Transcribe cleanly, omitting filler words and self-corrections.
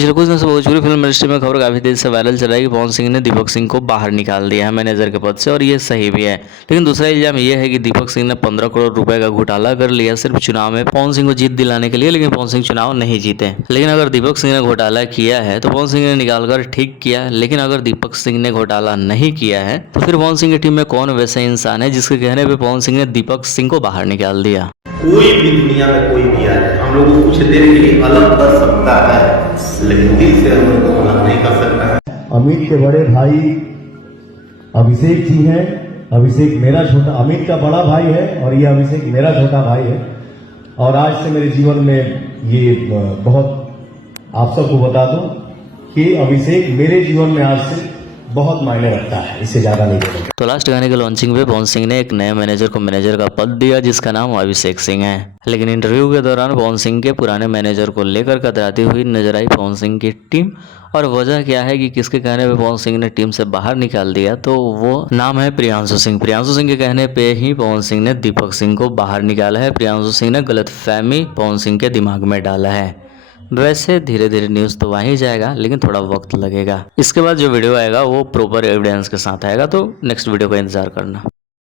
पिछले कुछ दिन से भोजपुरी फिल्म इंडस्ट्री में खबर काफी तेज से वायरल चल रहा है कि पवन सिंह ने दीपक सिंह को बाहर निकाल दिया है मैनेजर के पद से, और ये सही भी है। लेकिन दूसरा इल्जाम ये है कि दीपक सिंह ने 15 करोड़ रुपए का घोटाला कर लिया सिर्फ चुनाव में पवन सिंह को जीत दिलाने के लिए, लेकिन पवन सिंह चुनाव नहीं जीते। लेकिन अगर दीपक सिंह ने घोटाला किया है तो पवन सिंह ने निकालकर ठीक किया, लेकिन अगर दीपक सिंह ने घोटाला नहीं किया है तो फिर पवन सिंह की टीम में कौन वैसा इंसान है जिसके कहने पे पवन सिंह ने दीपक सिंह को बाहर निकाल दिया। कोई भी दुनिया में कोई भी आए हम लोग को कुछ देर के लिए अलग कर सकता है, लेकिन दिल से हम लोग को अलग नहीं कर सकता है। अमित के बड़े भाई अभिषेक जी हैं। अभिषेक मेरा छोटा, अमित का बड़ा भाई है और ये अभिषेक मेरा छोटा भाई है। और आज से मेरे जीवन में ये बहुत आप सबको बता दूं कि अभिषेक मेरे जीवन में आज से बहुत मायने रखता है, इससे ज्यादा नहीं बोलेंगे। तो लास्ट गाने के लॉन्चिंग पे पवन सिंह ने एक नए मैनेजर को मैनेजर का पद दिया जिसका नाम अभिषेक सिंह है। लेकिन इंटरव्यू के दौरान पवन सिंह के पुराने मैनेजर को लेकर कतराती हुई नजर आई पवन सिंह की टीम। और वजह क्या है कि किसके कहने पे पवन सिंह ने टीम से बाहर निकाल दिया, तो वो नाम है प्रियांशु सिंह। प्रियांशु सिंह के कहने पे ही पवन सिंह ने दीपक सिंह को बाहर निकाला है। प्रियांशु सिंह ने गलतफहमी पवन सिंह के दिमाग में डाला है। वैसे धीरे धीरे न्यूज़ तो वहीं जाएगा, लेकिन थोड़ा वक्त लगेगा। इसके बाद जो वीडियो आएगा वो प्रॉपर एविडेंस के साथ आएगा, तो नेक्स्ट वीडियो का इंतजार करना।